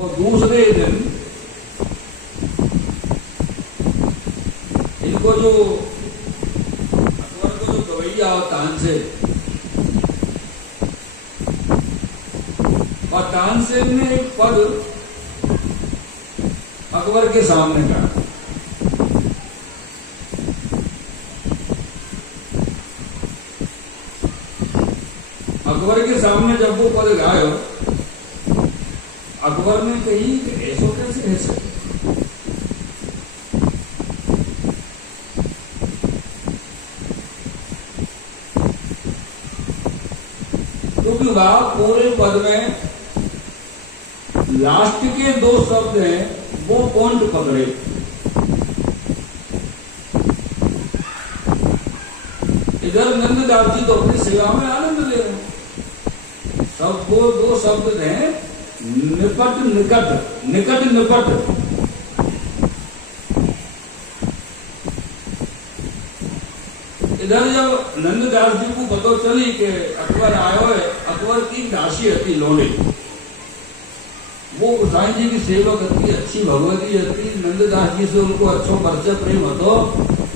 और दूसरे दिन इनको जो अकबर को जो गवैया और तानसेन, और तानसेन ने एक पद अकबर के सामने कहा। अकबर के सामने जब वो पद गायो, अकबर ने कही कि ऐसो कैसे है सके, क्योंकि वह पूरे पद में लास्ट के दो शब्द हैं वो पॉइंट पकड़े। इधर नंददास जी तो अपनी सेवा में आनंद ले रहे हैं। सब वो दो शब्द हैं निपट निकट, निकट निपट। इधर जब नंददास जी को पता चली कि अकबर आयो है, अकबर की दासी थी लोली, वो गोसाई जी की सेवक थी, अच्छी भगवती थी। नंददास जी से उनको अच्छो परिचय प्रेम हो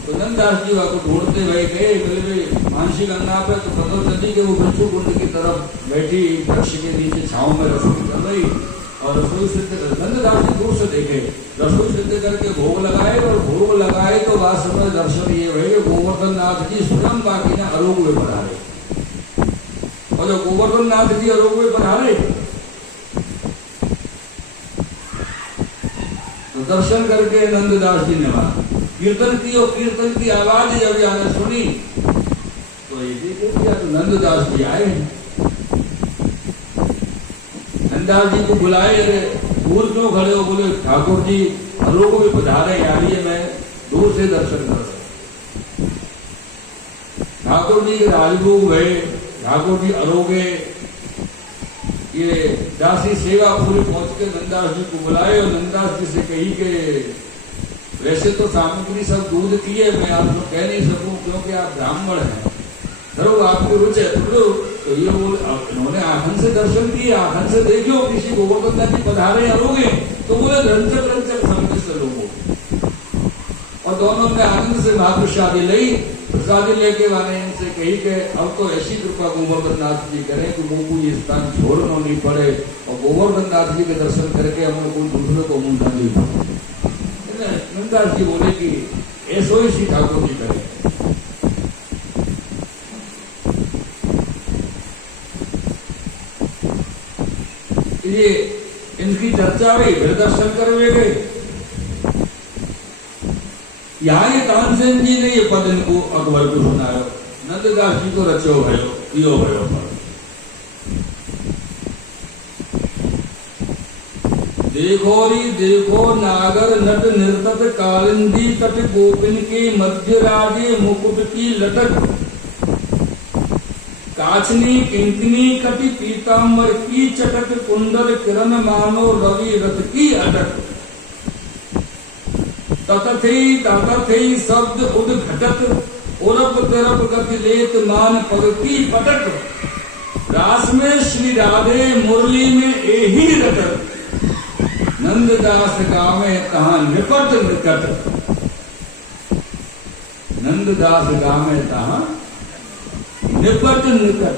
तो नंददास जी को ढूंढते भाई गए, बोले मानसी गंगा पे तो पता चली कि वो भिक्षु कुंड की तरफ बैठी वृक्ष के नीचे छांव में रसोई कर रही, और रसोई सिद्ध नंददास जी दूर से देखे, रसोई सिद्ध करके भोग लगाए, और भोग लगाए तो वास्तव में दर्शन ये हुए गोवर्धन नाथ जी स्वयं बाकी ने आरोग में पधारे। और जो गोवर्धन नाथ जी आरोग में पधारे तो दर्शन करके नंददास जी ने वहां कीर्तन की, और कीर्तन की आवाज जब याने सुनी तो ये देखे तो नंददास जी आए हैं। नंददास जी को बुलाए, अरे दूर क्यों खड़े हो? बोले ठाकुर जी आरोग में पधारे, यारिए मैं दूर से दर्शन कर रहा। ठाकुर जी के राजभोग भये, ठाकुर जी आरोगे, ये दासी सेवा पूरी पहुंच के नंददास जी को बुलाए, और नंददास जी से कही कि वैसे तो सामग्री सब दूध की है, मैं आपको कह नहीं सकूं क्योंकि आप ब्राह्मण हैं, जरूर आपकी रुचि है। तो ये बोल, इन्होंने आखन से दर्शन किए, आखन से देखो किसी गोवर्धन जी पधारे आरोगे, तो बोले रंचक रंचक समझ से लोगों। और दोनों ने आनंद से महाप्रसादी ली, प्रसादी लेके वाले इनसे कही कि अब तो ऐसी कृपा गोवर्धन नाथ जी करें कि वो कोई स्थान छोड़ना नहीं पड़े, और गोवर्धन नाथ जी के दर्शन करके हम लोग दूसरे को मुंह नहीं पड़े। नंददास जी बोले कि ऐसो ही सी ठाकुर जी करें। ये इनकी चर्चा हुई, फिर दर्शन करवे गए। यहाँ ये तानसेन जी ने ये पद इनको अकबर को सुनायो, नंददास जी को रचो भयो, यो भयो पर। देखो री देखो नागर नट निर्तत कालिंदी तट गोपिन के मध्य राजे मुकुट की लटक, काचनी किंकनी कटी पीताम्बर की चटक, कुंडल किरण मानो रवि रथ की अटक। ततथे शब्द उद्घटक, उरप तरप गति लेत मान पग की पटक। रास में श्री राधे मुरली में एही रटक, नंददास गावे तहां निपट निकट। नंददास गावे तहां निपट निकट।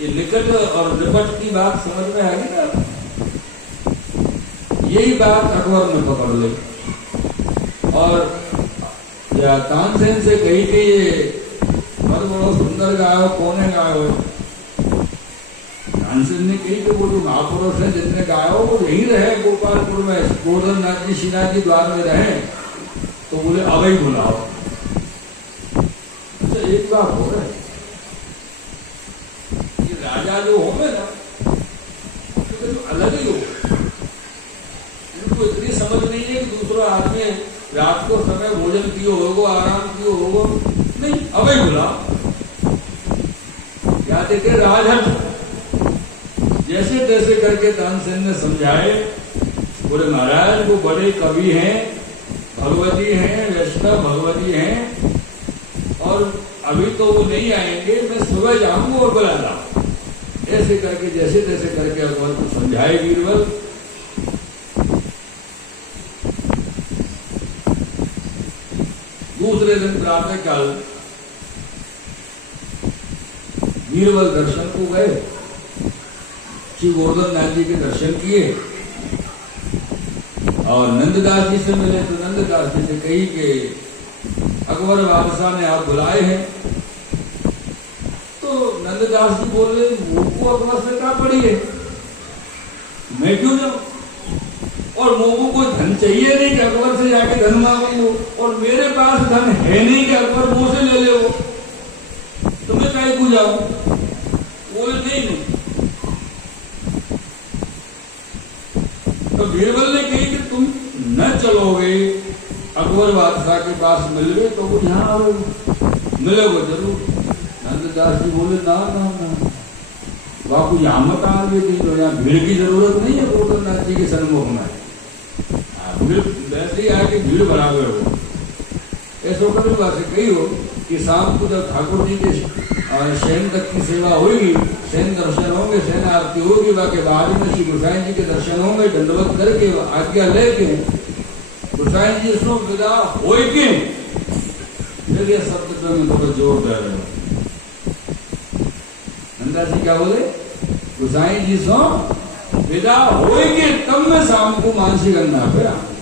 ये निकट और निपट की बात समझ में आएगी ना? यही बात अकबर ने पकड़ ली, और तानसेन से कही कि ये बहुत बड़ा सुंदर गायो, कौन गायो? तानसेन ने कही कि वो जो महापुरुष है जिसने गायो वो यही रहे गोपालपुर में, गोवर्धन नाथ जी श्रीनाथ जी द्वार में रहे। तो बोले अब ही बुलाओ। अच्छा एक बात हो रहा है, ये राजा जो होंगे ना तो अलग ही हो, इनको इतनी समझ नहीं है कि दूसरा आदमी रात को समय भोजन किए होगा, आराम किए होगा, नहीं अब ही बुलाओ। क्या देखे राजहंस जैसे तैसे करके तानसेन ने समझाए। बोले महाराज वो बड़े कवि हैं, भगवती हैं, वैष्णव भगवती हैं, और अभी तो वो नहीं आएंगे, मैं सुबह जाऊंगा और बुला लाऊं। ऐसे करके जैसे तैसे करके अकबर को समझाए बीरबल। दूसरे दिन प्रातः काल बीरबल दर्शन को गए, श्री गोवर्धन नाथ जी के दर्शन किए और नंददास जी से मिले। तो नंददास जी से कही कि अकबर बादशाह ने आप बुलाए हैं। तो नंददास जी बोले, मुझको अकबर से क्या पड़ी है, मैं क्यों जाऊं, और मुझको कोई धन चाहिए नहीं कि अकबर से जाके धन मांगू, और मेरे पास धन है नहीं कि अकबर मुंह से ले ले, तो मैं कहीं को जाऊं। बोले नहीं। तो बीरबल ने कही कि तुम न चलोगे अकबर बादशाह के पास मिलोगे तो वो यहाँ आओगे, मिलोगे जरूर। नंददास जी बोले ना ना ना, बापू यहाँ मत आगे, तो यहाँ भीड़ की जरूरत नहीं है गोवर्धन नाथ जी के सन्मुख में, भीड़ वैसे ही आके भीड़ बराबर हो। ऐसा कभी बात कही हो कि शाम को जब ठाकुर जी के शयन तक की सेवा होगी, शयन दर्शन होंगे, शयन आरती होगी, बाकी बाद में श्री गोसाई जी के दर्शन होंगे, दंडवत करके आज्ञा लेके गोसाई जी उसको विदा होके फिर ये शब्द पे मैं थोड़ा जोर दे रहा हूँ। नंदा जी क्या बोले, गोसाई जी सो विदा होएंगे तब मैं शाम को मानसी गंगा पे आऊंगा।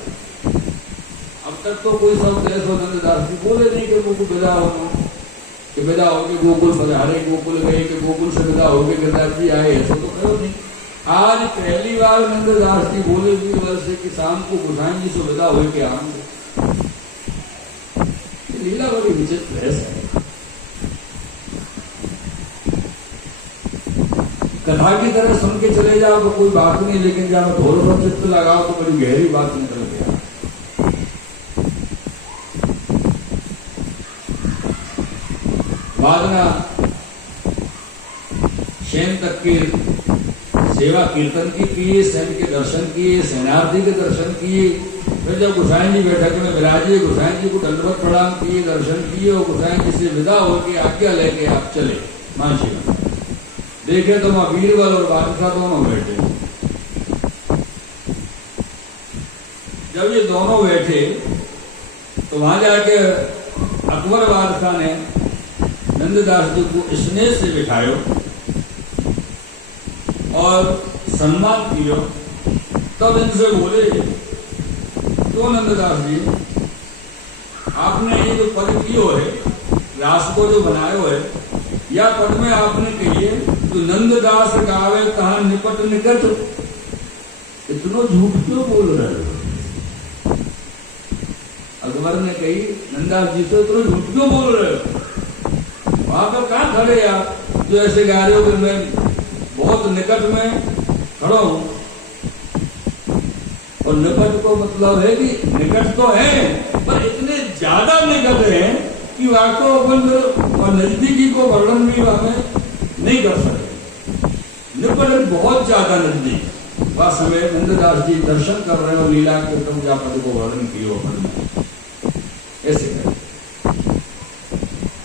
अब तक तो कोई शब्द ऐसा नंददास जी बोले नहीं कि वो विदा होना, कि विदा होके गोकुल पधारे, गोकुल गए, कि गोकुल से विदा होके गिरदास जी आए, ऐसा तो कहो नहीं। आज पहली बार नंददास जी बोले बीरबल से कि शाम को गोसाई जी से विदा होके आऊंगे। लीला बड़ी विचित्र है। कथा की तरह सुन के चले जाओ तो कोई बात नहीं, लेकिन जब थोड़ा सा चित्त लगाओ तो बड़ी गहरी बात निकल गया। बादना शयन तक की सेवा कीर्तन की किए, सैन के दर्शन किए, सेनार्थी के दर्शन किए। फिर जब गोसाई जी बैठक में विराजे, गोसाई जी को दंडवत प्रणाम किए, दर्शन किए और गोसाई जी से विदा होकर आज्ञा लेके आप चले मानसी में। देखे तो वहां बीरबल और बादशाह दोनों बैठे। जब ये दोनों बैठे तो वहां जाके अकबर बादशाह ने नंददास जी को स्नेह से बिठायो और सम्मान किया। तब इनसे बोले, तो नंददास जी आपने ये जो पद कियो है, रास को जो बनायो है, या पद में आपने कहिए तो नंददास गावे कहा निपट निकट, इतना झूठ क्यों बोल रहे हो? अकबर ने कही नंददास जी से इतना झूठ क्यों बोल रहे हो? वहां पर कहां खड़े आप जो ऐसे गा रहे हो कि मैं बहुत निकट में खड़ा हूं? और निकट को मतलब है कि निकट तो है पर इतने ज्यादा निकट है कि वाको अपन और नजदीकी को वर्णन भी हमें नहीं कर सकते। निकट बहुत ज्यादा नजदीक। वह समय नंददास जी दर्शन कर रहे हो लीला के तुम जा पद को वर्णन कियो ऐसे कर।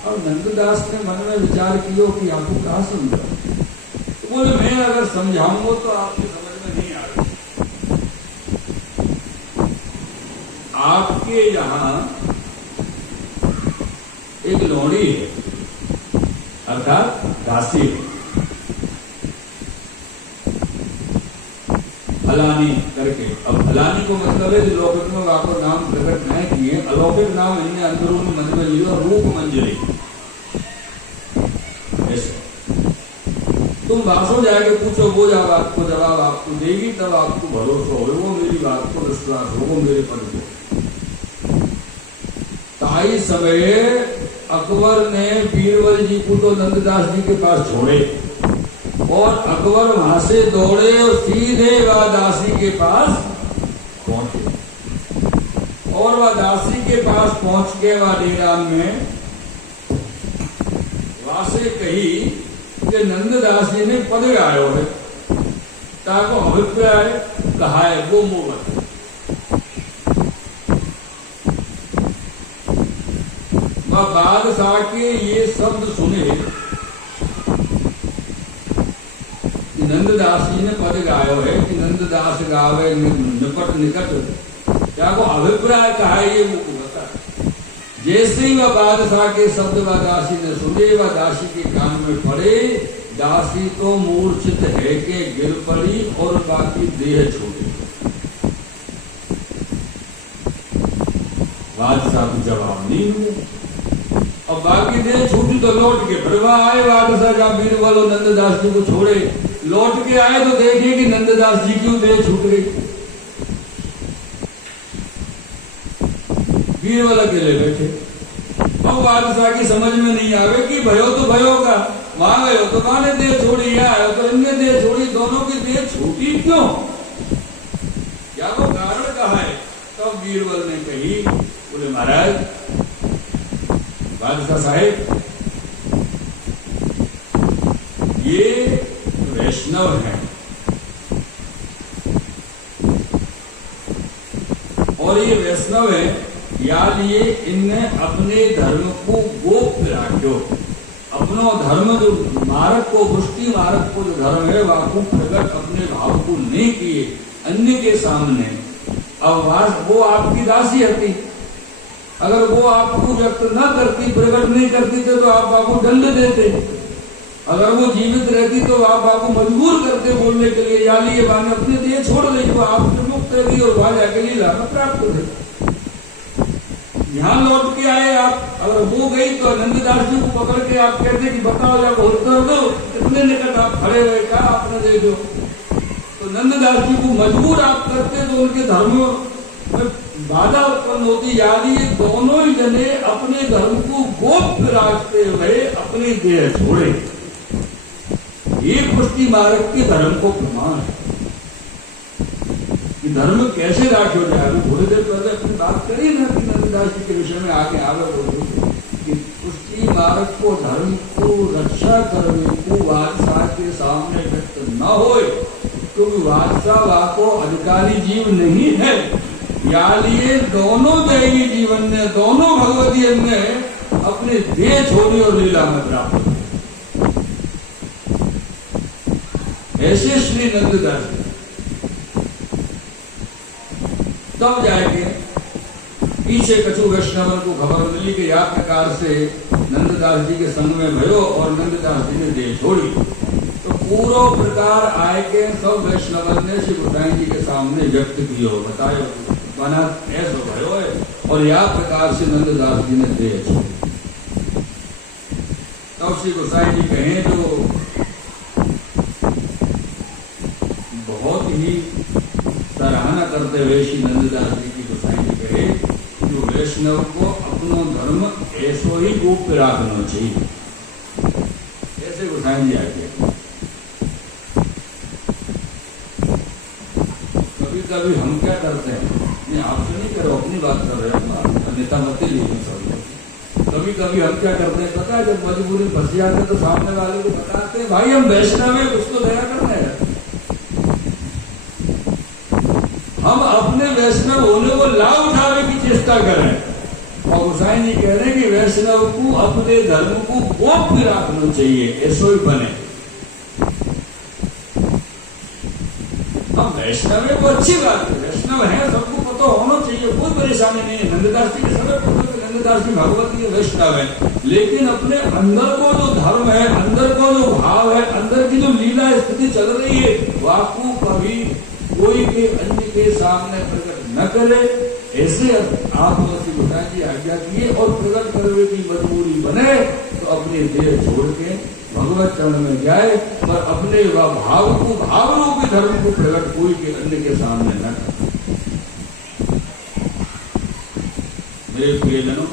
और नंददास ने मन में विचार किया कि आपको कहा समझा, तो बोले मैं अगर समझाऊंगा तो आपकी समझ में नहीं आएगा। आपके यहां एक लोड़ी है, अर्थात दासी है, फलानी करके। अब फलानी को मतलब है लौकिक में आपको नाम प्रकट नहीं किए, अलौकिक नाम इनने अंदरूनी मन में लिया, रूप मंजरी। ऐसे तुम वासो जाके पूछो, वो जब आपको जवाब आपको देगी, तब आपको भरोसा हो, वो मेरी बात को विश्वास हो, वो मेरे पद को। ताई समय अकबर ने बीरबल जी को तो नंददास जी के पास छोड़े और अकबर वहां से दौड़े और सीधे वह दासी के पास पहुंचे। और वह दासी के पास पहुंच के वह डेरा में वहां से कही कि नंददास जी ने पद गायो है, ताको अभिप्राय कहा है वो मोहब्बत। बादशाह के ये शब्द सुने नंददास जी ने पद गायो है कि नंददास गावे निपट निकट, क्या को अभिप्राय कहा है ये मुझको बता। जैसे ही वह बादशाह के शब्द व दासी ने सुने, वह दासी के कान में पड़े, दासी तो मूर्छित है के गिर पड़ी और बाकी देह छोड़ी। बादशाह को जवाब नहीं हुआ और बाकी देह छूटी तो लौट के फिर वह आए बादशाह जब बीरबल और नंददास जी को छोड़े, लौट के आए तो देखे कि नंददास जी क्यों देह छूट गई। बीरबल अकेले बैठे। अब बादशाह की समझ में नहीं आवे कि भयो तो भयो का, वहां गयो तो वहां ने देह छोड़ी, आयो तो इनने देह छोड़ी, दोनों की देह छूटी क्यों, क्या वो कारण कहा है। तब बीरबल ने कही, बोले महाराज बादशाह साहेब, ये वैष्णव हैं और ये वैष्णव है, याद ये इनने अपने धर्म को गोप्य राख्यो, अपनो धर्म जो मार्ग को, पुष्टि मार्ग को जो धर्म है वाकू प्रकट अपने भाव को नहीं किए अन्य के सामने। अब वो आपकी दासी हती, अगर वो आपको व्यक्त न करती, प्रकट नहीं करती थे तो आप आपको दंड देते, अगर वो जीवित रहती तो आप आपको मजबूर करते बोलने के लिए, याली ये बाने अपने देह छोड़ गई तो आप मुक्त रही और वहां जाके लीला में प्राप्त थे। यहाँ लौट के आए आप, अगर वो गई तो नंददास जी को पकड़ के आप कहते कि बताओ या बोल कर दो, इतने निकट आप खड़े हुए क्या आपने दे दो, तो नंददास जी को मजबूर आप करते तो उनके धर्म में बाधा उत्पन्न होती। यानी ये दोनों ही जने अपने धर्म को गोप्य रखते हुए अपनी देह छोड़े, ये पुष्टि मार्ग के धर्म को प्रमाण है कि धर्म कैसे राख्यो जाए। थोड़ी देर पहले अपनी बात करी ना कि नंददास जी के विषय में आगे आगे बोलो कि पुष्टि मार्ग को, धर्म को रक्षा करने को बादशाह के सामने व्यक्त न हो, क्योंकि बादशाह वाको अधिकारी जीव नहीं है। यालिए दोनों दैवी जीवन ने, दोनों भगवती ने अपने देह छोड़ी और लीला में प्राप्त, ऐसे श्री नंददास जी तब जाएंगे। पीछे कछु वैष्णव को खबर मिली कि या प्रकार से नंददास जी के संग में भयो और नंददास जी ने देह छोड़ी, तो पूरा प्रकार आए के सब वैष्णव ने श्री गोसाई जी के सामने व्यक्त किया, बतायो बना ऐसा भयो है और या प्रकार से नंददास जी ने देह छोड़ी। तब श्री गोसाई जी कहें जो बहुत ही सराहना करते हुए श्री नंददास जी की गोसाई जी कहे जो वैष्णव को अपनो धर्म ऐसो ही गोप्य रखना चाहिए, ऐसे गोसाई जी आगे। कभी कभी हम क्या करते हैं, नहीं आपसे नहीं करो, अपनी बात कर रहे हो, अन्यथा मत लीजिए सब। कभी कभी हम क्या करते हैं पता है, जब मजबूरी फंस जाते तो सामने वाले को बताते हैं भाई हम वैष्णव है, कुछ तो दया करना है। हम अपने वैष्णव होने को लाभ उठाने की चेष्टा करें और गोसाई जी कह रहे हैं कि वैष्णव को अपने धर्म को गोप्य रखना चाहिए, ऐसो ही बने। हम वैष्णव है वो अच्छी बात है, वैष्णव है सबको पता होना चाहिए, कोई परेशानी नहीं है। नंददास जी के समय पता कि नंददास जी भगवती वैष्णव है, लेकिन अपने अंदर को जो धर्म है, अंदर को जो भाव है, अंदर की जो लीला स्थिति चल रही है, वाकू कभी कोई के अन्य के सामने प्रकट न करे, ऐसे आप श्री गोसाई जी आज्ञा किए और प्रकट करने की मजबूरी बने तो अपने देह छोड़ के भगवत चरण में जाए, पर अपने भाव को, भाव रूपी धर्म को प्रकट कोई के अन्य के सामने न करे। मेरे प्रियजनों,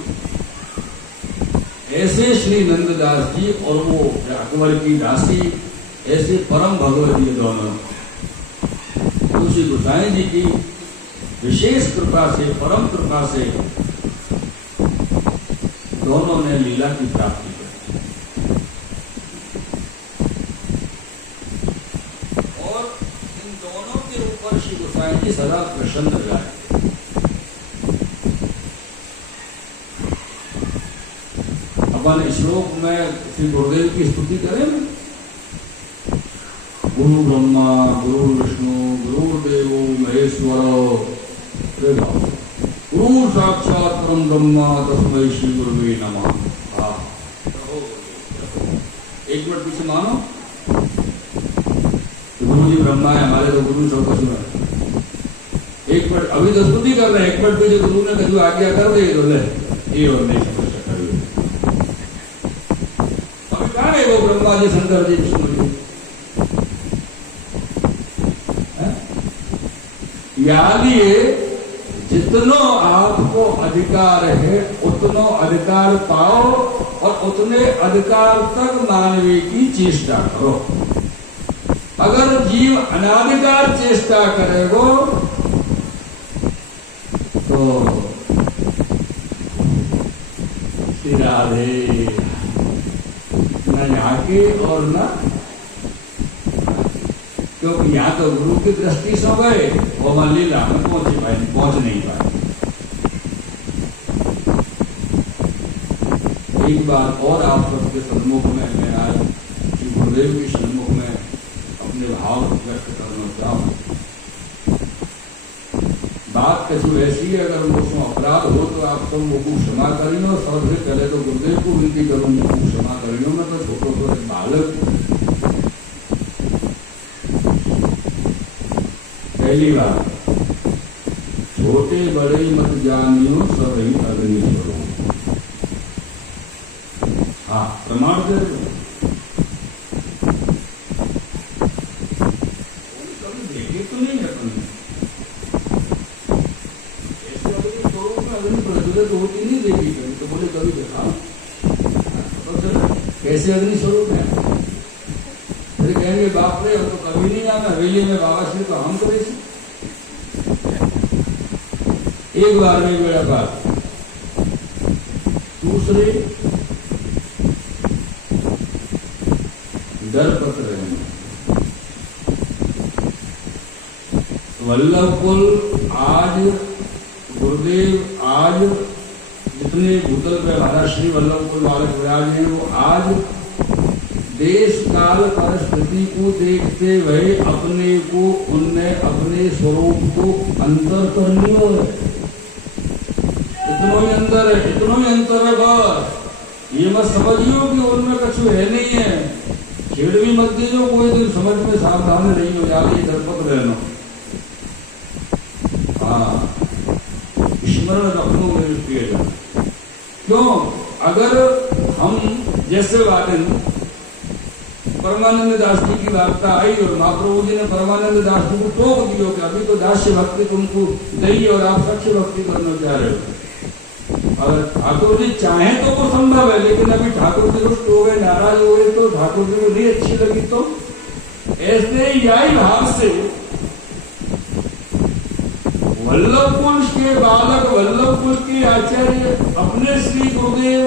ऐसे श्री नंददास जी और वो अकबर की दासी, ऐसे परम भगवती दोनों श्री गोसाई जी की विशेष कृपा से, परम कृपा से दोनों ने लीला की प्राप्ति की और इन दोनों के ऊपर श्री गोसाई जी सदा प्रसन्न रहे। अपन श्लोक में श्री गुरुदेव की स्तुति करें, गुरु ब्रह्मा गुरु विष्णु गुरुदेव महेश्वर, गुरु साक्षात परम ब्रह्मा तस्मै श्री गुरुवे नमः। एक मिनट पीछे मानो, गुरु जी ब्रह्मा है, हमारे तो गुरु चौकस में। एक मिनट अभी तो स्तुति कर रहे हैं, एक मिनट पीछे गुरु ने कभी आज्ञा कर दे तो ले ये और नहीं समझ सकता। अभी कहाँ है वो ब्रह्मा जी शंकर जी विष्णु जी? यानी जितनो आपको अधिकार है उतनो अधिकार पाओ और उतने अधिकार तक मानवीय की चेष्टा करो। अगर जीव अनाधिकार चेष्टा करेगो तो श्री राधे न यहाँ के और न, क्योंकि यहाँ तो गुरु की दृष्टि सो गए वो मान लीला में पहुंच नहीं पाए। एक बार और आप सबके सम्मुख में मैं आज श्री गुरुदेव के सम्मुख में अपने भाव व्यक्त करना चाहूँ। बात कछु ऐसी है, अगर मुझसे अपराध हो तो आप सब मुझको क्षमा करियो। सबसे पहले तो गुरुदेव को विनती करूँ मुझको क्षमा करियो। मैं तो छोटो तो एक बालक, पहली बार छोटे बड़े मत जानियो सभी अग्नि स्वरूप। हाँ प्रमाण दे कभी देखे तो नहीं है तुमने ऐसे अग्नि स्वरूप में अग्नि प्रज्वलित होती नहीं देखी कभी, तो बोले कभी देखा तो चलो कैसे अग्नि स्वरूप है? फिर कहेंगे बाप रे हम तो कभी नहीं आना हवेली में बाबा श्री तो हम तो ऐसे एक बार में मेरा बात। दूसरे दरपत रहे वल्लभकुल आज गुरुदेव आज जितने भूतल पे महाराज श्री वल्लभकुल बालक विराज हैं वो आज देश काल परिस्थिति को देखते हुए अपने को उनने अपने स्वरूप को अंतर कर लिया है। इतना ही अंतर है, इतना ही अंतर है बस। ये मत समझियो कि उनमें कुछ है नहीं है। छेड़ भी मत दीजिए, कोई दिन समझ में सावधान नहीं हो जाए, दरपत रहना। हाँ स्मरण रखो मेरे प्रिय। क्यों? अगर हम जैसे वादन परमानंद दास जी की वार्ता आई और महाप्रभु जी ने परमानंद दास जी को टोक दियो कि अभी तो दास्य भक्ति तुमको दी और आप सच्ची भक्ति करना चाह रहे हो। अगर ठाकुर जी चाहे तो वो संभव है, लेकिन अभी ठाकुर जी रुष्ट हो गए, नाराज हो गए, तो ठाकुर जी को नहीं अच्छी लगी तो ऐसे यही भाव से वल्लभकुल के बालक वल्लभकुल के आचार्य अपने श्री गुरुदेव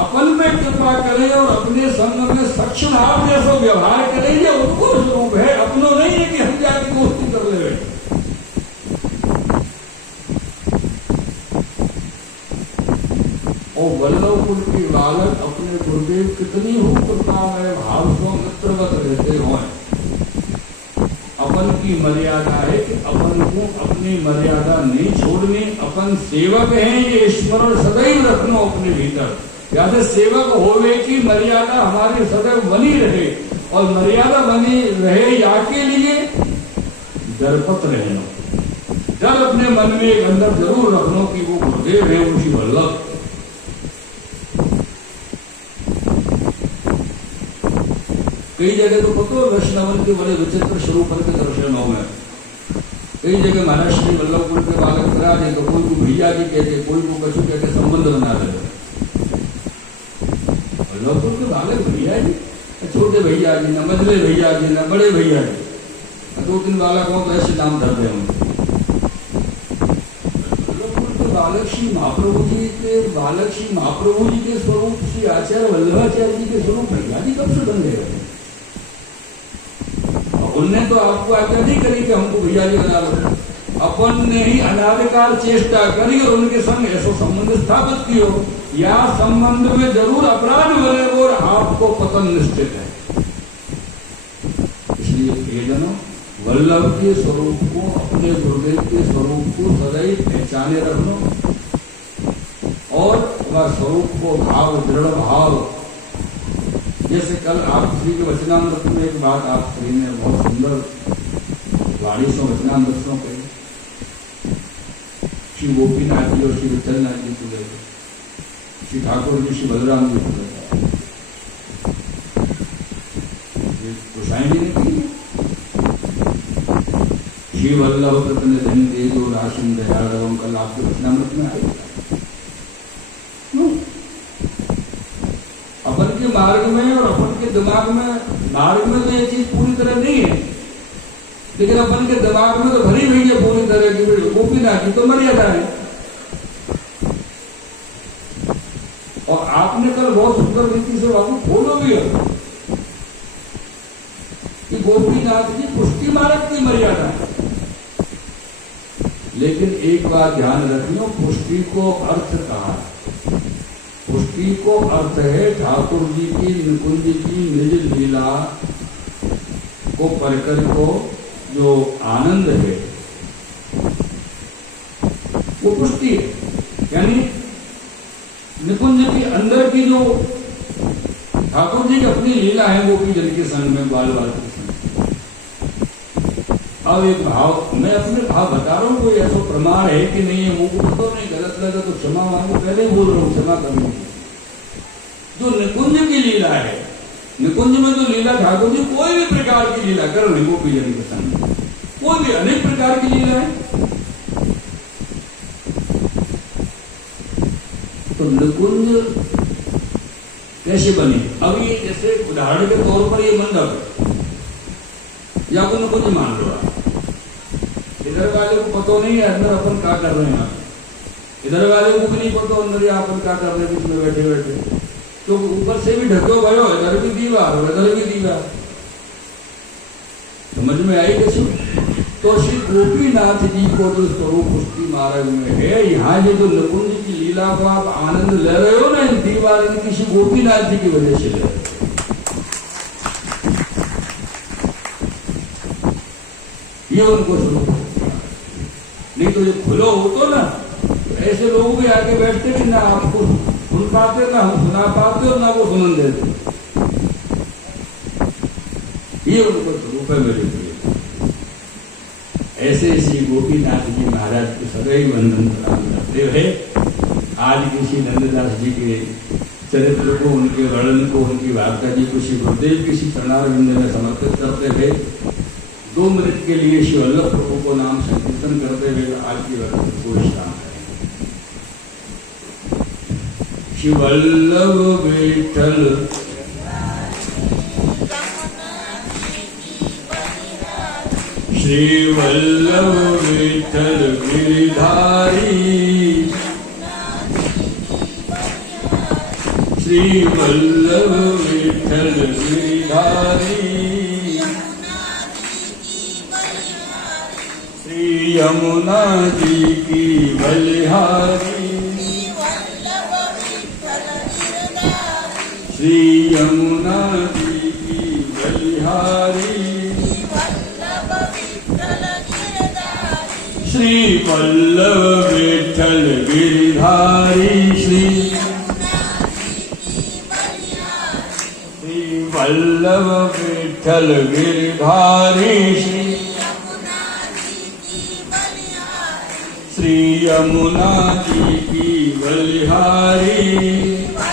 अपन में कृपा करे और अपने संग में सक्षम भाव जैसा व्यवहार करे, ये उनको स्वरूप है, अपनो नहीं है कि हम जाके दोस्ती कर ले। और वल्लभकुल के बालक अपने गुरुदेव कितनी हो कृपा में भाव को मित्रवत रहते हो। अपन की मर्यादा है कि अपन को अपनी मर्यादा नहीं छोड़नी। अपन सेवक हैं, ये स्मरण सदैव रखना अपने भीतर। जैसे सेवक होवे की मर्यादा हमारी सदैव बनी रहे, और मर्यादा बनी रहे या के लिए डरपत रहना। डर अपने मन में एक अंदर जरूर रखना कि वो गुरुदेव है, उनकी वल्लभ। कई जगह तो पता वैष्णवन के बड़े विचित्र स्वरूप के दर्शन हो गए। कई जगह महाराज श्री वल्लभकुल के बालक करा दे तो कोई को भैया जी कहते, कोई को कछु कहते, संबंध बना रहे। वल्लभकुल के बालक भैया जी, छोटे भैया जी, न मझले भैया जी, न बड़े भैया जी, दो तीन बालक हो तो ऐसे नाम धर दे। वल्लभकुल के बालक श्री महाप्रभु जी के स्वरूप श्री आचार्य वल्लभाचार्य जी के स्वरूप भैया जी कब से बन गए? उनने तो आपको आज्ञा नहीं करी कि हमको भैया जी बना लो। अपन ने ही अनाधिकार चेष्टा करी और उनके संग ऐसा संबंध स्थापित किया। या संबंध में जरूर अपराध बने और आपको पतन निश्चित है। इसलिए ये जनों वल्लभ के स्वरूप को, अपने गुरुदेव के स्वरूप को सदैव पहचाने रखना और वह स्वरूप को भाव, दृढ़ भाव, जैसे कल आप श्री के वचनामृत में एक बात आप श्री ने बहुत सुंदर वाणी से वचनामृत कही, श्री गोपीनाथ जी और श्री विठलनाथ जी को गए, श्री ठाकुर जी, श्री बलराम जी को गए, गोसाई जी ने की श्री वल्लभ कृतन धन दे दो राशन दयाल, कल आपके वचनामृत में आएगा। अपन के मार्ग में और अपन के दिमाग में, मार्ग में तो ये चीज पूरी तरह नहीं है, लेकिन अपन के दिमाग में तो भरी हुई है पूरी तरह की, गोपीनाथ की तो मर्यादा है। और आपने कल बहुत सुंदर रीति से बाबू खोलो भी है कि गोपीनाथ की पुष्टि मार्ग की मर्यादा है, लेकिन एक बात ध्यान रखियो, पुष्टि को अर्थ कहा है। पुष्टि को अर्थ है ठाकुर जी की, निकुंज की निज लीला को परकर को जो आनंद है वो पुष्टि है। यानी निकुंज के अंदर की जो ठाकुर जी की अपनी लीला है गोपी जन के संग में, बाल बाल के संग। अब एक भाव, मैं अपने भाव बता रहा हूं, कोई ऐसा प्रमाण है कि नहीं है, मुझको तो नहीं, गलत लगा तो क्षमा मांगो, पहले ही बोल रहा हूं, क्षमा करनी। जो निकुंज की लीला है, निकुंज में जो लीला ठाकुर जी कोई भी प्रकार की लीला कर रहे गोपी जन के संग, कोई भी अनेक प्रकार की लीला है, तो निकुंज कैसे बने? अब ये जैसे उदाहरण के तौर पर ये मंडप है, या को निकुंज मान लो आप, इधर वाले को पता नहीं है अंदर अपन क्या कर रहे हैं, इधर वाले को भी नहीं पता अंदर अपन क्या कर रहे हैं बीच में बैठे बैठे, तो ऊपर से भी ढको भयो, इधर भी दीवार और इधर भी दीवार, समझ में आई कैसे? तो श्री गोपीनाथ जी को जो स्वरूप पुष्टि मार्ग में है, यहाँ ये जो निकुंज की लीला को आप आनंद ले रहे हो ना, इन दीवार किसी गोपीनाथ जी की वजह से ले रहे हो। ये उनको स्वरूप, नहीं तो ये खुलो हो तो ना, ऐसे लोग भी आके बैठते कि ना आपको सुन पाते, ना हम सुना पाते और ना वो सुनन देते। ये उनको स्वरूप है मेरे लिए। ऐसे श्री गोपीनाथ जी महाराज को सदैव वंदन प्रणाम करते हुए आज किसी नंददास जी के चरित्र को, उनके वर्णन को, उनकी वार्ता जी को श्री गुरुदेव की श्री चरणारविंद में समर्पित करते हुए 2 मिनट के लिए श्री वल्लभ प्रभु को नाम संकीर्तन करते हुए आज की वर्णन को विश्राम करें। श्री वल्लभ विठल श्री वल्लभ विठल गिरधारी, श्री वल्लभ विठल गिरधारी, श्री यमुना जी की बलिहारी, श्री यमुना जी की बलिहारी, श्री वल्लभ विठल गिरधारी, श्री वल्लभ विठल गिरधारी, श्री यमुना जी की बलिहारी।